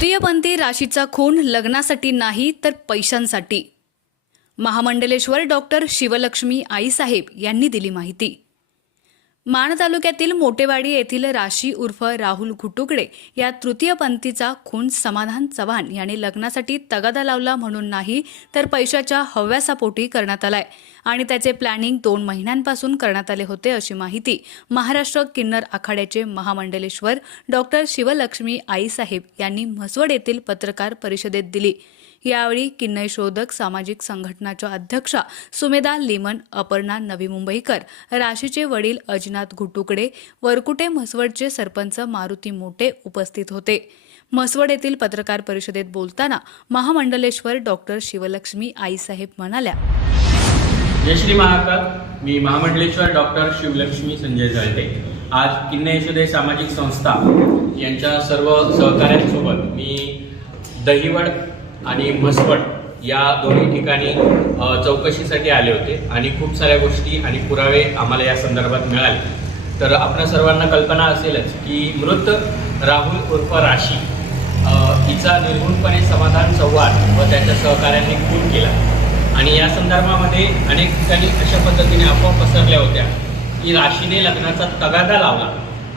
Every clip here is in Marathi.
तृतीयपंथी राशीचा खून लग्नासाठी नाही तर पैशांसाठी महामंडलेश्वर डॉक्टर शिवलक्ष्मी आईसाहेब यांनी दिली माहिती माण तालुक्यातील मोटेवाडी येथील राशी उर्फ राहुल घुटुकडे या तृतीय पंथीचा खून समाधान चव्हाण यांनी लग्नासाठी तगादा लावला म्हणून नाही तर पैशाच्या हव्यासापोटी करण्यात आलाय आणि त्याचे प्लॅनिंग दोन महिन्यांपासून करण्यात आले होते अशी माहिती महाराष्ट्र किन्नर आखाड्याचे महामंडलेश्वर डॉक्टर शिवलक्ष्मी आईसाहेब यांनी म्हसवड येथील पत्रकार परिषदेत दिली यावेळी किन्नय शोधक सामाजिक संघटनाच्या अध्यक्षा सुमेदा लिमन अपर्णा नवी मुंबईकर राशीचे वडील अजिनाथ घुटुकडे वरकुटे म्हसवडचे सरपंच मारुती मोटे उपस्थित होते म्हसवड येथील पत्रकार परिषदेत बोलताना महामंडलेश्वर डॉक्टर शिवलक्ष्मी आईसाहेब म्हणाल्या जय श्री महाकाल मी महामंडलेश्वर डॉक्टर शिवलक्ष्मी संजय जाळते आज किन्ने यशोदय सामाजिक संस्था यांच्या सर्व सहकाऱ्यांसोबत मी दहिवड आणि म्हसवट या दोन्ही ठिकाणी चौकशीसाठी आले होते आणि खूप साऱ्या गोष्टी आणि पुरावे आम्हाला या संदर्भात मिळाले तर आपल्या सर्वांना कल्पना असेलच की मृत राहुल उर्फ राशी हिचा निर्गुणपणे समाधान संवाद व त्याच्या सहकाऱ्यांनी खून केला आणि या संदर्भामध्ये अनेक ठिकाणी अशा पद्धतीने अफवा पसरल्या होत्या की राशीने लग्नाचा तगादा लावला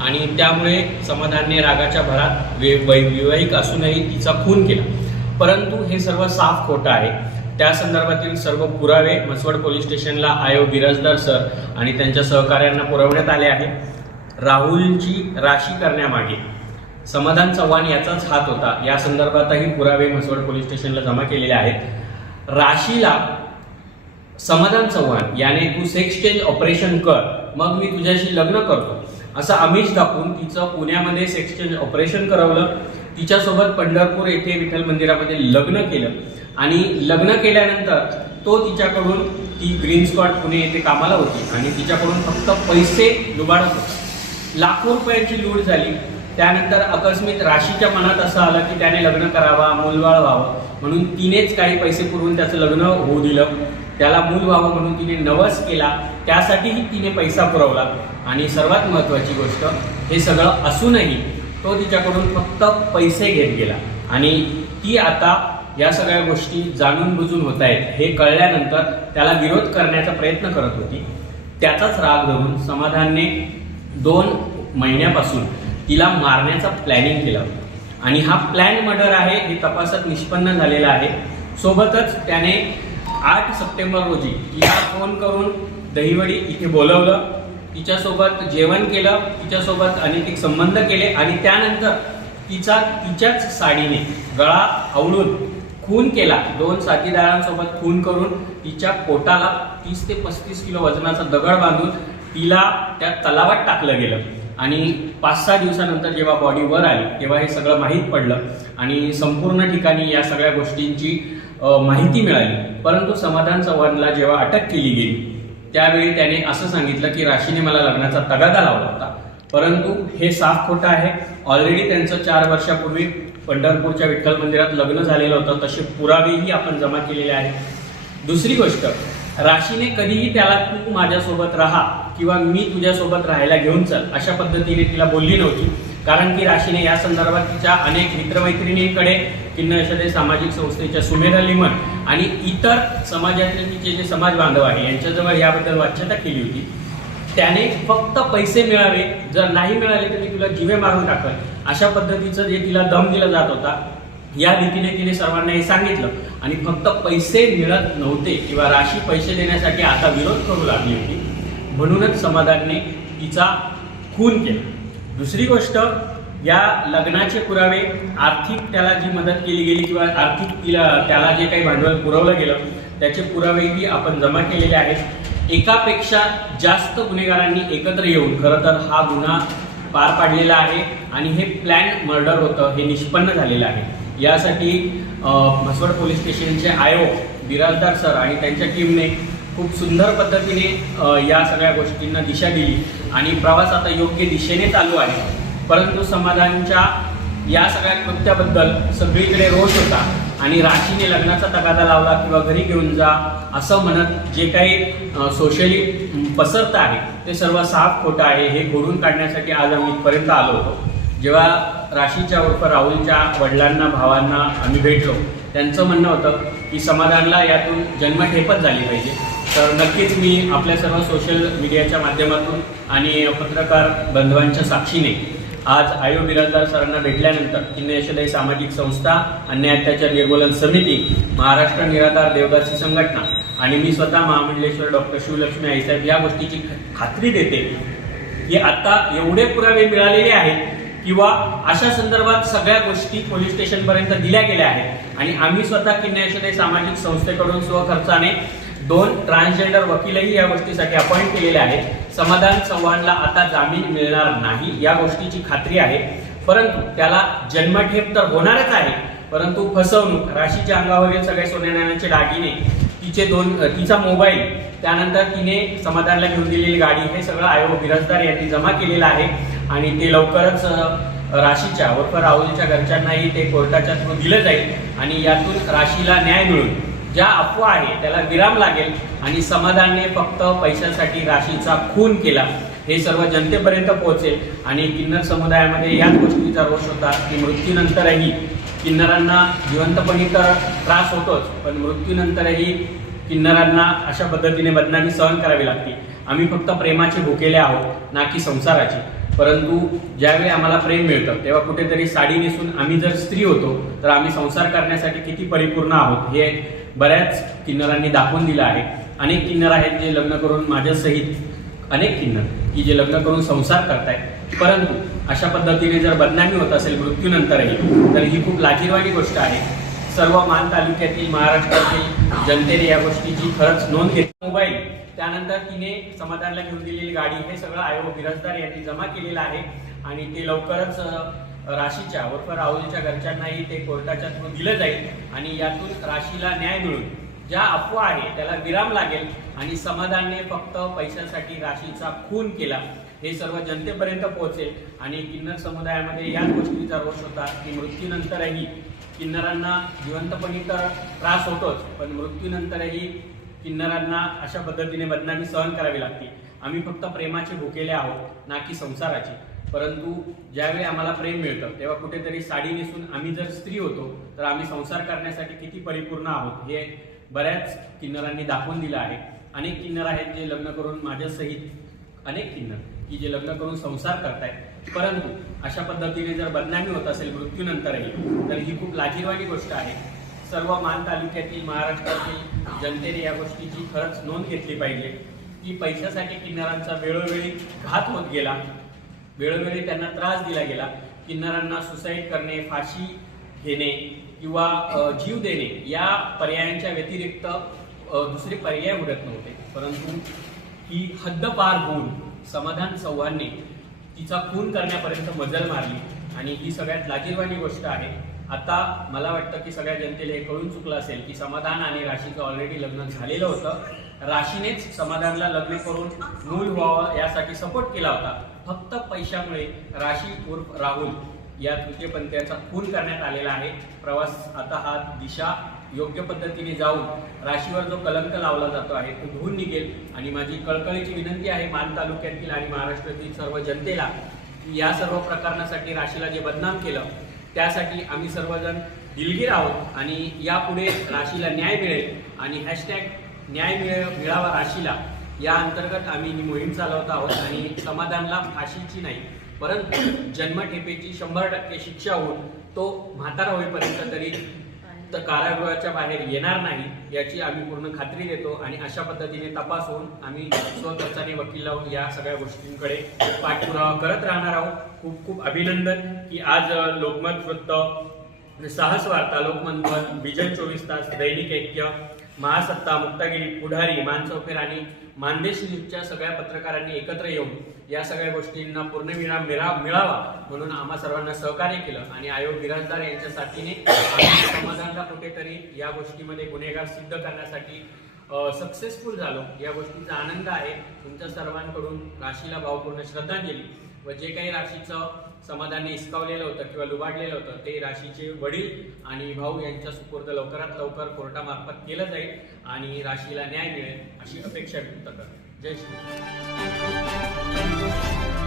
आणि त्यामुळे समाधानने रागाच्या भरात वे वैवाहिक असूनही तिचा खून केला परंतु हे सर्व साफ खोटं आहे त्या संदर्भातील सर्व पुरावे म्हसवड पोलीस स्टेशनला आयो बिराजदार सर आणि त्यांच्या सहकार्यांना पुरवण्यात आले आहे राहुलची राशी करण्यामागे समाधान चव्हाण याचाच हात होता या संदर्भातही पुरावे म्हसवड पोलीस स्टेशनला जमा केलेले आहेत राशीला समाधान चव्हाण याने तू सेक्स चेंज ऑपरेशन कर मग मी तुझ्याशी लग्न करतो असं आमिष दाखवून तिचं पुण्यामध्ये सेक्स चेंज ऑपरेशन करवलं तिच्यासोबत पंढरपूर येथे विठ्ठल मंदिरामध्ये लग्न केलं आणि लग्न केल्यानंतर तो तिच्याकडून ती ग्रीन स्कॉट पुणे येथे कामाला होती आणि तिच्याकडून फक्त पैसे लुबाडत होते लाखो रुपयांची लूट झाली त्यानंतर आकस्मित राशीच्या मनात असं आलं की त्याने लग्न करावा मूलबाळ व्हावं म्हणून तिनेच काही पैसे पुरवून त्याचं लग्न होऊ दिलं त्याला मूल व्हावं म्हणून तिने नवस केला त्यासाठीही तिने पैसा पुरवला आणि सर्वात महत्त्वाची गोष्ट हे सगळं असूनही तो तिच्याकडून फक्त पैसे घेत गेला आणि ती आता या सगळ्या गोष्टी जाणून बुजून होत आहेत हे कळल्यानंतर त्याला विरोध करण्याचा प्रयत्न करत होती त्याचाच राग धरून समाधानने दोन महिन्यापासून तिला मारण्याचा प्लॅनिंग केला होता आणि हा प्लॅन मर्डर आहे हे तपासात निष्पन्न झालेला आहे सोबतच त्याने आठ सप्टेंबर रोजी तिला फोन करून दहीवडी इथे बोलवलं तिच्यासोबत जेवण केलं तिच्यासोबत अनैतिक संबंध केले आणि त्यानंतर तिचा तिच्याच साडीने गळा आवळून खून केला दोन साथीदारांसोबत खून करून तिच्या पोटाला तीस ते पस्तीस किलो वजनाचा दगड बांधून तिला त्या तलावात टाकलं गेलं आणि पाच सहा दिवसानंतर जेव्हा बॉडी वर आली तेव्हा हे सगळं माहीत पडलं आणि संपूर्ण ठिकाणी या सगळ्या गोष्टींची माहिती मिळाली परंतु समाधान चव्हाणला जेव्हा अटक केली गेली त्यावेळी त्याने असं सांगितलं की राशीने मला लग्नाचा तगादा लावला होता परंतु हे साफ खोटं आहे ऑलरेडी त्यांचं चार वर्षापूर्वी पंढरपूरच्या विठ्ठल मंदिरात लग्न झालेलं होतं तसे पुरावेही आपण जमा केलेले आहेत दुसरी गोष्ट राशीने कधीही त्याला तू माझ्यासोबत राहा किंवा मी तुझ्यासोबत राहायला घेऊन चल अशा पद्धतीने तिला बोलली नव्हती कारण की राशीने या संदर्भात तिच्या अनेक मित्रमैत्रिणींकडे किन्न ते सामाजिक संस्थेच्या सुमेधा लिमन आणि इतर समाजातील तिचे जे समाज बांधव आहे यांच्याजवळ याबद्दल वाच्यता केली होती त्याने फक्त पैसे मिळावे जर नाही मिळाले तर मी तुला जिवे मारून टाकल अशा पद्धतीचं जे तिला दम दिला जात होता या भीतीने तिने सर्वांना हे सांगितलं आणि फक्त पैसे मिळत नव्हते किंवा राशी पैसे देण्यासाठी आता विरोध करू लागली होती म्हणूनच समाजाने तिचा खून केला दुसरी गोष्ट या लग्नाचे पुरावे आर्थिक त्याला जी मदत केली गेली किंवा आर्थिक तिला त्याला जे काही भांडवल पुरवलं गेलं त्याचे पुरावेही आपण जमा केलेले आहेत एकापेक्षा जास्त गुन्हेगारांनी एकत्र येऊन खरं तर हा गुन्हा पार पाडलेला आहे आणि हे प्लॅन मर्डर होतं हे निष्पन्न झालेलं आहे यासाठी म्हसवड पोलीस स्टेशनचे ओ बिराजदार सर आणि त्यांच्या टीमने खूप सुंदर पद्धतीने या सगळ्या गोष्टींना दिशा दिली आणि प्रवास आता योग्य दिशेने चालू आहे परंतु समाधानच्या या सगळ्या कृत्याबद्दल सगळीकडे रोष होता आणि राशीने लग्नाचा तगादा लावला किंवा घरी घेऊन जा असं म्हणत जे काही सोशली पसरतं आहे ते सर्व साफ खोटं आहे हे घडून काढण्यासाठी आज आम्ही इथपर्यंत आलो होतो जेव्हा राशीच्या उर्फ राहुलच्या वडिलांना भावांना आम्ही भेटलो त्यांचं म्हणणं होतं की समाधानला यातून जन्मठेपच झाली पाहिजे तर नक्कीच मी आपल्या सर्व सोशल मीडियाच्या माध्यमातून आणि पत्रकार बंधवांच्या साक्षीने आज आयो बिराजदार सरांना भेटल्यानंतर किन्नयशोदय सामाजिक संस्था अन्याय अत्याचार निर्मूलन समिती महाराष्ट्र निराधार देवदासी संघटना आणि मी स्वतः महामंडलेश्वर डॉक्टर शिवलक्ष्मी आईसाहेब या गोष्टीची खात्री देते की आता एवढे पुरावे मिळालेले आहेत किंवा अशा संदर्भात सगळ्या गोष्टी पोलीस स्टेशनपर्यंत दिल्या गेल्या आहेत आणि आम्ही स्वतः किन्नयशोदय सामाजिक संस्थेकडून स्वखर्चाने दोन ट्रान्सजेंडर वकीलही या गोष्टीसाठी अपॉइंट केलेले आहेत समाधान चव्हाणला आता जामीन मिळणार नाही या गोष्टीची खात्री आहे परंतु त्याला जन्मठेप तर होणारच आहे परंतु फसवणूक राशीच्या अंगावरील सगळ्या सोन्यानाच्या दागिने तिचे दोन तिचा मोबाईल त्यानंतर तिने समाधानला घेऊन दिलेली गाडी हे सगळं आयोग बिराजदार यांनी जमा केलेलं आहे आणि ते लवकरच राशीच्या व राहुलच्या घरच्यांनाही ते कोर्टाच्या थ्रू दिलं जाईल आणि यातून राशीला न्याय मिळून ज्या अफवा आहे त्याला विराम लागेल आणि समाधानने फक्त पैशासाठी राशीचा खून केला हे सर्व जनतेपर्यंत पोहोचेल आणि किन्नर समुदायामध्ये याच गोष्टीचा रोष होता की मृत्यूनंतरही किन्नरांना जिवंतपणी तर त्रास होतोच पण मृत्यूनंतरही किन्नरांना अशा पद्धतीने बदनामी सहन करावी लागते आम्ही फक्त प्रेमाचे भुकेले आहोत ना की संसाराची परंतु ज्यावेळी आम्हाला प्रेम मिळतं तेव्हा कुठेतरी साडी नेसून आम्ही जर स्त्री होतो तर आम्ही संसार करण्यासाठी किती परिपूर्ण आहोत हे बऱ्याच किन्नरांनी दाखवून दिलं आहे अनेक किन्नर आहेत जे लग्न करून माझ्यासहित अनेक किन्नर की जे लग्न करून संसार करतायत परंतु अशा पद्धतीने जर बदनामी होत असेल मृत्यूनंतरही तर ही खूप लाजीरवाणी गोष्ट आहे सर्व मान तालुक्यातील महाराष्ट्रातील जनतेने या गोष्टीची खरंच नोंद घेतली मोबाईल त्यानंतर तिने समाधानला घेऊन दिलेली गाडी हे सगळं आयोग बिराजदार यांनी जमा केलेलं आहे आणि ते लवकरच राशीच्या उर्फ राहुलच्या घरच्यांनाही ते कोर्टाच्या थ्रू दिलं जाईल आणि यातून राशीला न्याय मिळून ज्या अफवा आहे त्याला विराम लागेल आणि समाधानने फक्त पैशासाठी राशीचा खून केला हे सर्व जनतेपर्यंत पोहोचेल आणि किन्नर समुदायामध्ये याच गोष्टीचा रोष होता की मृत्यूनंतरही किन्नरांना जिवंतपणी तर त्रास होतोच पण मृत्यूनंतरही किन्नरांना अशा पद्धतीने बदनामी सहन करावी लागते आम्ही फक्त प्रेमाचे भुकेले आहोत ना की संसाराचे परंतु ज्यावेळी आम्हाला प्रेम मिळतं तेव्हा कुठेतरी साडी नेसून आम्ही जर स्त्री होतो तर आम्ही संसार करण्यासाठी किती परिपूर्ण आहोत हे बऱ्याच किन्नरांनी दाखवून दिलं आहे अनेक किन्नर आहेत जे लग्न करून माझ्यासहित अनेक किन्नर की जे लग्न करून संसार करतायत परंतु अशा पद्धतीने जर बदनामी होत असेल मृत्यूनंतरही तर ही खूप लाजीरवाणी गोष्ट आहे सर्व मान तालुक्यातील महाराष्ट्रातील जनतेने या गोष्टीची खरंच नोंद घेतली पाहिजे की पैशासाठी किन्नरांचा वेळोवेळी घात होत गेला वेळोवेळी त्यांना त्रास दिला गेला किन्नरांना सुसाईड करणे फाशी घेणे किंवा जीव देणे या पर्यायांच्या व्यतिरिक्त दुसरे पर्याय उडत नव्हते परंतु ही पार होऊन समाधान चव्हाणने तिचा खून करण्यापर्यंत मजल मारली आणि ही सगळ्यात लाजीरवाणी गोष्ट आहे आता मला वाटतं की सगळ्या जनतेला हे कळून चुकलं असेल की समाधान आणि राशीचं ऑलरेडी लग्न झालेलं होतं राशीनेच समाधानला लग्न करून मूल व्हावं यासाठी सपोर्ट केला होता फक्त पैशामुळे राशी उर्फ राहुल या तृतीयपंथ्याचा खून करण्यात आलेला आहे प्रवास आता हा दिशा योग्य पद्धतीने जाऊन राशीवर जो कलंक लावला जातो आहे तो धुवून निघेल आणि माझी कळकळीची विनंती आहे मान तालुक्यातील आणि महाराष्ट्रातील सर्व जनतेला या सर्व प्रकरणासाठी राशीला जे बदनाम केलं त्यासाठी आम्ही सर्वजण दिलगीर आहोत आणि यापुढे राशीला न्याय मिळेल आणि हॅशटॅग न्याय मिळावा राशीला या अंतर्गत आम्ही ही मोहीम चालवत आहोत आणि समाधानला फाशीची नाही परंतु जन्मठेपेची शंभर टक्के शिक्षा होऊन तो म्हातारा होईपर्यंत तरी तर कारागृहाच्या बाहेर येणार नाही याची आम्ही पूर्ण खात्री देतो आणि अशा पद्धतीने तपास होऊन आम्ही स्वतःचाने वकील लावून या सगळ्या गोष्टींकडे पाठपुरावा करत राहणार आहोत खूप खूप अभिनंदन की आज लोकमत वृत्त साहस वार्ता लोकमत विजय चोवीस तास दैनिक ऐक्य महासत्ता मुक्तागिरी पुढारी मानचौफेर आणि मानदेश न्यूजच्या सगळ्या पत्रकारांनी एकत्र येऊन या सगळ्या गोष्टींना पूर्णविराम मिळावा म्हणून आम्हा सर्वांना सहकार्य केलं आणि आयोग बिराजदार यांच्या साथीने समाजाला कुठेतरी या गोष्टीमध्ये गुन्हेगार सिद्ध करण्यासाठी सक्सेसफुल झालो या गोष्टीचा आनंद आहे तुमच्या सर्वांकडून राशीला भावपूर्ण श्रद्धांजली व जे काही राशीचं समाधान इसकावलेलं होतं किंवा लुबाडलेलं होतं ते राशीचे वडील आणि भाऊ यांच्या सुपूर्द लवकरात लवकर कोर्टामार्फत केलं जाईल आणि राशीला न्याय मिळेल अशी अपेक्षा व्यक्त करते जय श्री